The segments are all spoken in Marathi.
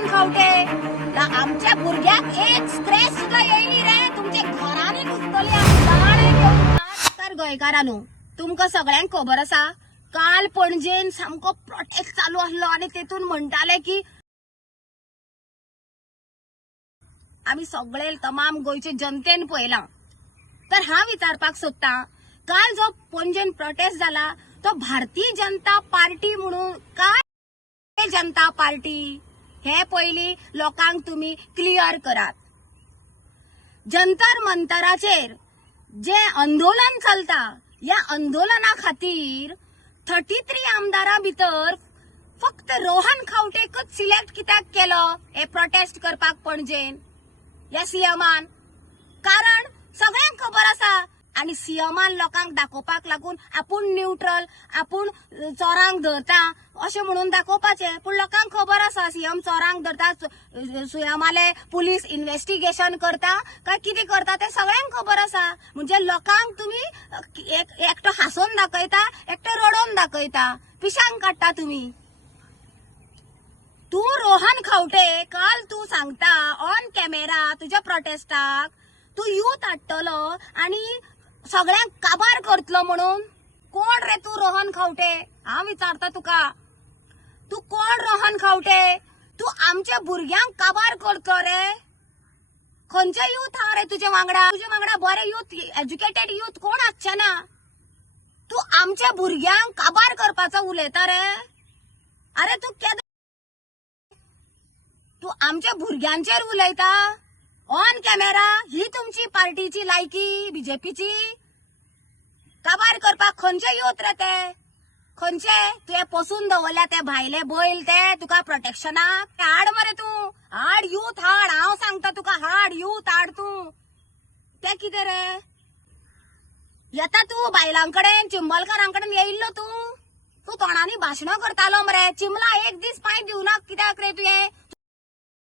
रोहन खावटे आमच्या भुरग्याक एक स्क्रॅच सुद्धा येयली रे तुमचे घरांनी घुसतले तर गोंयकारांनो तुमका सगळ्यांक खबर आसा काल पणजेन सामको प्रोटेस्ट चालू आसलो आणि तेतून म्हणटाले की आम्ही सगळे तमाम गोयचे जनतेन पळयला तर हांव विचारपाक सोदता काल जो पणजेन प्रोटेस्ट जाला तो भारतीय जनता पार्टी म्हणून काय जनता पार्टी हे पयली लोकांक तुम्ही क्लियर करात। जंतर मंतराचेर जे आंदोलन चलता या आंदोलना खातीर 33 आमदारां भितर फक्त रोहन खावटेकच सिलेक्ट कित्याक केलो हे प्रोटेस्ट करपाक पणजेन या सीएमान कारण सगळ्यांक खबर आसा आणि सीएमान लोकांक दाखोवपाक लागून आपूण न्यूट्रल आपूण चोरांक धरता अशें म्हणून दाखोवपाचें पण लोकांक खबर आसा सीएम चोरांक धरता सीएमाले पुलीस इन्व्हेस्टिगेशन करता काय कितें करता ते सगळ्यांक खबर आसा म्हणजे लोकांक तुम्ही एकटो हांसोवन दाखयता एकटो रडोवन दाखयता पिशांक काडटा तुम्ही। तू रोहन खावटे काल तू सांगता ऑन कॅमेरा तुझ्या प्रोटेस्टाक तू यूथ हाडटलो आणि सगळ्यांक काबार करतलो म्हणून कोण रे तू रोहन खावटे हांव विचारता तुका तू कोण रोहन खावटे तू आमच्या भुरग्यांक काबार करतो रे खंयचे यूथ हा रे तुझे वांगडा बरे यूथ एज्युकेटेड यूथ कोण आसचे ना तू आमच्या भुरग्यांक काबार करपाचो उलयता रे अरे तू आमच्या भुरग्यांचेर उलयता ऑन कॅमेरा ही तुमची पार्टीची लायकी बीजेपीची काबार करपाक खंयचे यूथ रे ते खंयचे तुवें पोसून दवरल्या ते भायले बैल ते तुका प्रोटेक्शनाक हाड मरे तू हाड यूथ हाड हांव सांगता तुका हाड यूथ हाड तू ते कितें रे येता तू बायलांकडेन चिंबलकारांकडेन येयल्लो तू तोंडानी भाशणां करतालो मरे चिंबला एक दीस पांय दिवना कित्याक रे तुवें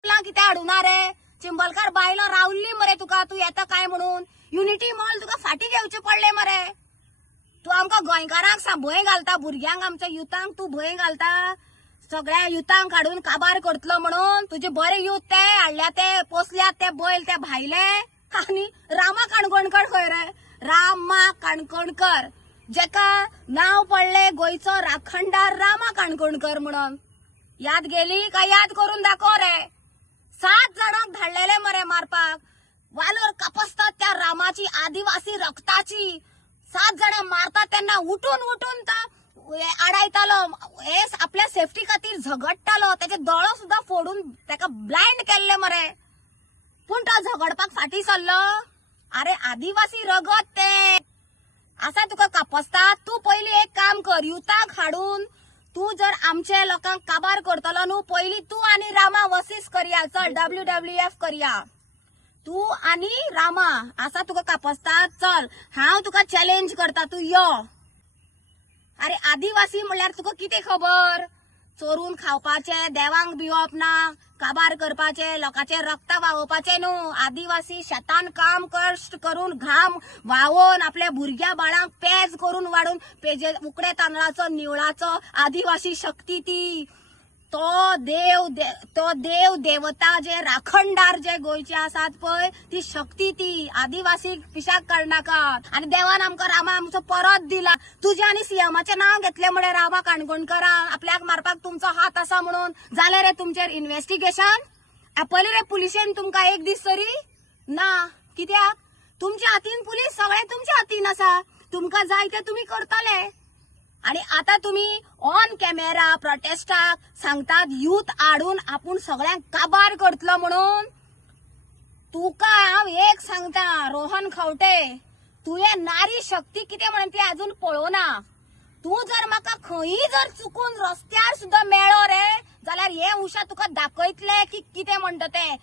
कित्याक हाडूना रे चिंबलकार बायला रावल्ली मरे तुका तू येता काय म्हणून युनिटी मॉल तुका फाटी घेवचे पडले मरे तू आमकां गोंयकारांक भंय घालता भुरग्यांक आमच्या युथांक तू भंय घालता सगळ्या युथांक हाडून काबार करतलो म्हणून तुझे बरे युथ ते हाडल्या ते पोसल्यात ते बैल ते भायले आणि रामा काणकोणकर खंय रे रामा काणकोणकर जेका नाव पडले गोंयचो राखणदार रामा काणकोणकर म्हणून याद गेली काय याद करून दाखव रे 7 जणांक धाडलेले मरे मारपाक वालोर कापसतात त्या रामाची आदिवासी रक्ताची 7 जण मारतात त्यांना उठून आडायतालो हे आपल्या सेफ्टी खातीर झगडटालो त्याचे दोळो सुद्धा फोडून त्याका ब्लाइंड केल्ले मरे पूण तो झगडपाक फाटी सरलो अरे आदिवासी रगत ते असा तुका कापसतात तू पयली एक काम कर युथाक हाडून तू जर आमचे लोकांक काबार करतलो न्हू पयली तू आणि रामा वसीस करया चल WWF करया तू आणि रामा असा तुका कापसतात चल हांव तुका चॅलेंज करता तू यो अरे आदिवासी म्हणल्यार तुका कितें खबर चोरून खावपाचे देवांक भिवप ना काबार करपाचे लोकांचे रक्त व्हांवोवपाचे न्हू आदिवासी शेतान काम कश्ट करून घाम व्हांवोवन आपल्या भुरग्या बाळांक पेज करून वाडून पेजे उकडे तांदळाचो निवळाचो आदिवासी शक्ती ती तो देव देवता जे राखणदार जे गोयचे आसात पळय ती शक्ती ती आदिवासी पिशाक काडनाका आणि देवान आमकां रामा आमचो परत दिला तुझे आणि सीएमाचे नाव घेतले म्हणे रामा काणकोणकरा आपल्याक मारपाक तुमचो हात आसा म्हणून जाले रे तुमचेर इन्व्हेस्टिगेशन आपले रे पुलिशेन तुमकां एक दीस तरी ना कित्याक तुमच्या हातीन पुलीस सगळे तुमच्या हातीन आसा तुमकां जाय ते तुम्ही करतले आणि आता तुम्ही ऑन कॅमेरा प्रोटेस्टाक सांगतात यूथ आडून आपूण सगळ्यांक काबार करतलो म्हणून तुका हांव एक सांगता रोहन खावटे तुये नारी शक्ती कितें म्हणून ती अजून पळोवना तू जर म्हाका खंयी जर चुकून रस्त्यार सुद्धा मेळ्ळो रे जाल्यार हे उशा तुका दाखयतले की कितें म्हणटा ते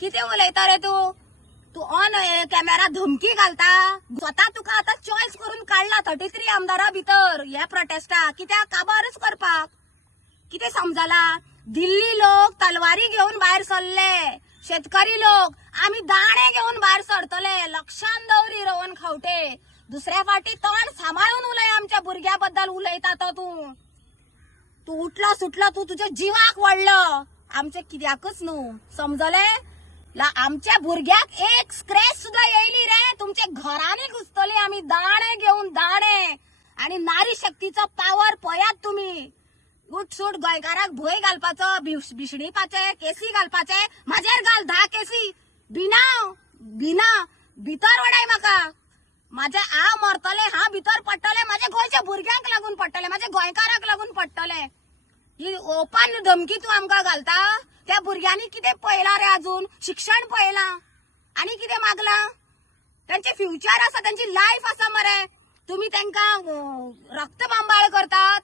कितें उलयता रे तू ऑन कॅमेरा धमकी घालता स्वतः तुका आता चॉईस करून काढला 33 आमदारां भितर ह्या प्रोटेस्टाक कित्याक काबारच करपाक कितें समजला दिल्ली लोक तलवारी घेऊन भायर सरले शेतकरी लोक आम्ही दाणे घेऊन भायर सरतले लक्षात दवरी रोहन खावटे दुसऱ्या फाटी तोंड सांभाळून उलय आमच्या भुरग्याबद्दल उलयता तो तू उठलो सुटलो तू तुझ्या जीवाक वडलो आमचे कित्याकच न्हू समजले आमच्या भुरग्याक एक स्क्रॅच सुद्धा येयली रे तुमच्या घरांनी घुसतली आम्ही दाणे घेऊन दाणे आणि नारी शक्तीचा पावर पयात तुम्ही उठसूट गोंयकाराक भंय घालपाचो भिशणीपाचे केसी घालपाचे म्हाजेर घाल 10 केसी बिना भितर वडाय म्हाका माझे हांव मरतले हांव भितर पडटले माझ्या गोंयच्या भुरग्यांक लागून पडटले माझ्या गोंयकाराक लागून पडटले ही ओपन धमकी तू आमकां घालता त्या भुरग्यांनी कितें पळयला रे अजून शिक्षण पळयला आणि कितें मागला त्यांचे फ्युचर आसा त्यांची लायफ आसा मरे तुम्ही त्यांका रक्तबांबाळ करतात